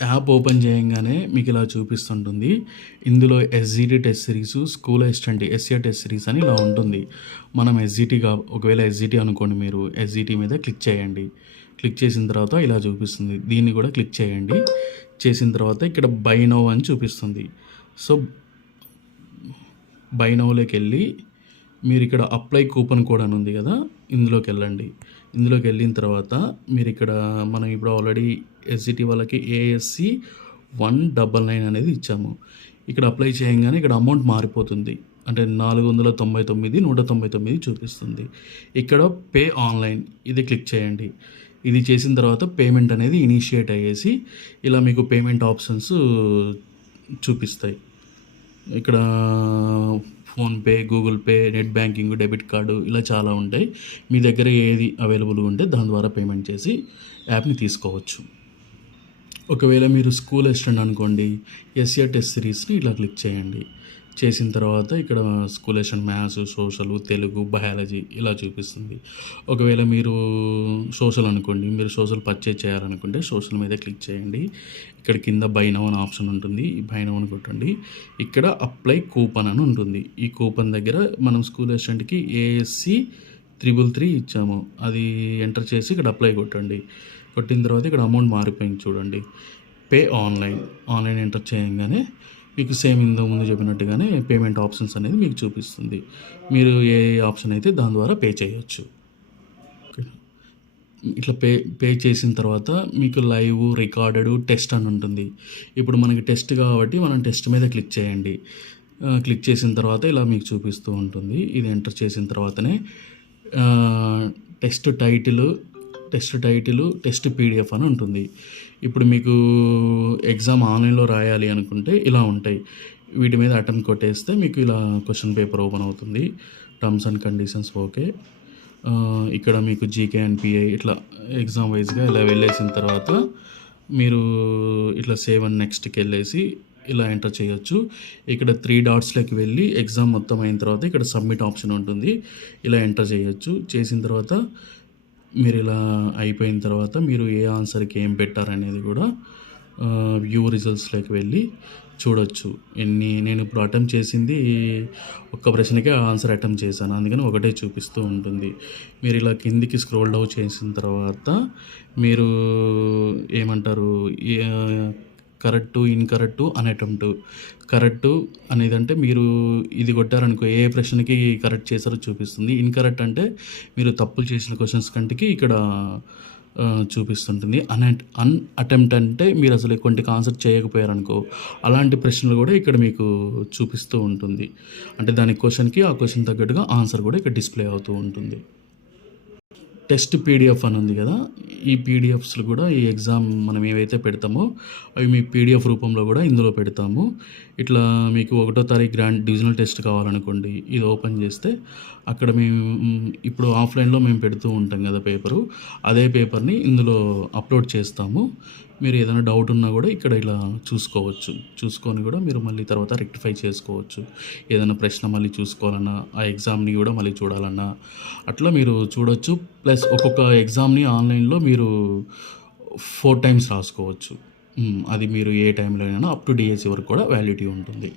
App open చేయంగానే మీకు ఇలా చూపిస్తుంటుంది. ఇందులో SGT test series, school assistant SA test series అని ఇలా ఉంటుంది. మనం ఒకవేళ ఎస్‌జిటి అనుకోండి మీరు ఎస్‌జిటి మీద క్లిక్ చేయండి. క్లిక్ చేసిన తర్వాత ఇలా చూపిస్తుంది. దీన్ని కూడా క్లిక్ చేయండి. చేసిన తర్వాత ఇక్కడ బై నౌ అని చూపిస్తుంది. సో, బై నౌలోకి వెళ్ళి మీరు ఇక్కడ అప్లై కూపన్ కోడ్ అని ఉంది కదా, ఇందులోకి వెళ్ళండి. ఇందులోకి వెళ్ళిన తర్వాత మీరు ఇక్కడ మనం ఇప్పుడు ఆల్రెడీ ఎస్జిటి వాళ్ళకి ఏఎస్సి 199 అనేది ఇచ్చాము. ఇక్కడ అప్లై చేయంగానే ఇక్కడ అమౌంట్ మారిపోతుంది. అంటే 499, 199 చూపిస్తుంది. ఇక్కడ పే ఆన్లైన్ ఇది క్లిక్ చేయండి. ఇది చేసిన తర్వాత పేమెంట్ అనేది ఇనిషియేట్ అయ్యేసి ఇలా మీకు పేమెంట్ ఆప్షన్స్ చూపిస్తాయి. ఇక్కడ PhonePe, Google pay, net banking, debit card ఇలా చాలా ఉంటాయి. మీ దగ్గర ఏది అవైలబుల్ ఉంటే దాని ద్వారా పేమెంట్ చేసి యాప్ని తీసుకోవచ్చు. ఒకవేళ మీరు స్కూల్ అసిస్టెంట్ అనుకోండి, ఎస్ఏ టెస్ట్ సిరీస్ని ఇలా క్లిక్ చేయండి. చేసిన తర్వాత ఇక్కడ school assistant maths, social, Telugu, biology ఇలా చూపిస్తుంది. ఒకవేళ మీరు సోషల్ అనుకోండి, మీరు సోషల్ పర్చేజ్ చేయాలనుకుంటే సోషల్ మీద క్లిక్ చేయండి. ఇక్కడ కింద బై నౌ అని ఆప్షన్ ఉంటుంది. ఈ బై నౌ అని కొట్టండి. ఇక్కడ అప్లై కూపన్ అని ఉంటుంది. ఈ కూపన్ దగ్గర మనం స్కూల్ అసిస్టెంట్కి ఏఎస్సి 333 ఇచ్చాము. అది ఎంటర్ చేసి ఇక్కడ అప్లై కొట్టండి. కొట్టిన తర్వాత ఇక్కడ అమౌంట్ మారిపోయింది చూడండి. పే ఆన్లైన్ ఎంటర్ చేయగానే మీకు సేమ్ ఇంతకు ముందు చెప్పినట్టుగానే పేమెంట్ ఆప్షన్స్ అనేది మీకు చూపిస్తుంది. మీరు ఏ ఆప్షన్ అయితే దాని ద్వారా పే చేయొచ్చు. ఇట్లా పే చేసిన తర్వాత మీకు లైవ్, రికార్డెడ్, టెస్ట్ అని ఉంటుంది. ఇప్పుడు మనకి టెస్ట్ కాబట్టి మనం టెస్ట్ మీద క్లిక్ చేయండి. క్లిక్ చేసిన తర్వాత ఇలా మీకు చూపిస్తూ ఉంటుంది. ఇది ఎంటర్ చేసిన తర్వాతనే టెస్ట్ టైటిల్, టెస్ట్ పీడిఎఫ్ అని ఉంటుంది. ఇప్పుడు మీకు ఎగ్జామ్ ఆన్లైన్లో రాయాలి అనుకుంటే ఇలా ఉంటాయి. వీటి మీద అటెంప్ట్ కొట్టేస్తే మీకు ఇలా క్వశ్చన్ పేపర్ ఓపెన్ అవుతుంది. Terms and conditions okay. ఇక్కడ మీకు జీకే అండ్ పిఐ ఇట్లా ఎగ్జామ్ వైజ్గా ఇలా వెళ్ళేసిన తర్వాత మీరు ఇట్లా సేవ్ అండ్ నెక్స్ట్కి వెళ్ళేసి ఇలా ఎంటర్ చేయొచ్చు. ఇక్కడ 3 డాట్స్లోకి వెళ్ళి ఎగ్జామ్ మొత్తం అయిన తర్వాత ఇక్కడ సబ్మిట్ ఆప్షన్ ఉంటుంది. ఇలా ఎంటర్ చేయొచ్చు. చేసిన తర్వాత మీరు ఇలా అయిపోయిన తర్వాత మీరు ఏ ఆన్సర్కి ఏం పెట్టారనేది కూడా వ్యూ రిజల్ట్స్లోకి వెళ్ళి చూడొచ్చు. నేను ఇప్పుడు అటెంప్ట్ చేసింది ఒక్క ప్రశ్నకే ఆన్సర్ అటెంప్ట్ చేశాను, అందుకని ఒకటే చూపిస్తూ ఉంటుంది. మీరు ఇలా కిందికి స్క్రోల్ డౌన్ చేసిన తర్వాత మీరు ఏమంటారు, కరెక్టు, ఇన్కరెక్టు అని అటెంప్ట్. కరెక్టు అనేది అంటే మీరు ఇది కొట్టారనుకో ఏ ప్రశ్నకి కరెక్ట్ చేశారో చూపిస్తుంది. ఇన్కరెక్ట్ అంటే మీరు తప్పులు చేసిన క్వశ్చన్స్ కంటికి ఇక్కడ చూపిస్తుంటుంది. అటెంప్ట్ అంటే మీరు అసలు కొంటికి ఆన్సర్ చేయకపోయారనుకో అలాంటి ప్రశ్నలు కూడా ఇక్కడ మీకు చూపిస్తూ ఉంటుంది. అంటే దాని క్వశ్చన్కి ఆ క్వశ్చన్ తగ్గట్టుగా ఆన్సర్ కూడా ఇక్కడ డిస్ప్లే అవుతూ ఉంటుంది. టెస్ట్ పీడిఎఫ్ అని ఉంది కదా, ఈ పీడిఎఫ్స్లు కూడా ఈ ఎగ్జామ్ మనం ఏవైతే పెడతామో అవి మీ పీడిఎఫ్ రూపంలో కూడా ఇందులో పెడతాము. ఇట్లా మీకు 1వ తారీఖు గ్రాండ్ డివిజనల్ టెస్ట్ కావాలనుకోండి, ఇది ఓపెన్ చేస్తే అక్కడ మేము ఇప్పుడు ఆఫ్లైన్లో మేము పెడుతూ ఉంటాం కదా పేపరు, అదే పేపర్ని ఇందులో అప్లోడ్ చేస్తాము. మీరు ఏదైనా డౌట్ ఉన్నా కూడా ఇక్కడ ఇలా చూసుకోవచ్చు. చూసుకొని కూడా మీరు మళ్ళీ తర్వాత రెక్టిఫై చేసుకోవచ్చు. ఏదైనా ప్రశ్న మళ్ళీ చూసుకోవాలన్నా, ఆ ఎగ్జామ్ని కూడా మళ్ళీ చూడాలన్నా అట్లా మీరు చూడొచ్చు. ప్లస్ ఒక్కొక్క ఎగ్జామ్ని ఆన్లైన్లో మీరు 4 టైమ్స్ రాసుకోవచ్చు. అది మీరు ఏ టైంలో అయినా అప్ టు డిఎస్సి వరకు కూడా వ్యాలిడిటీ ఉంటుంది.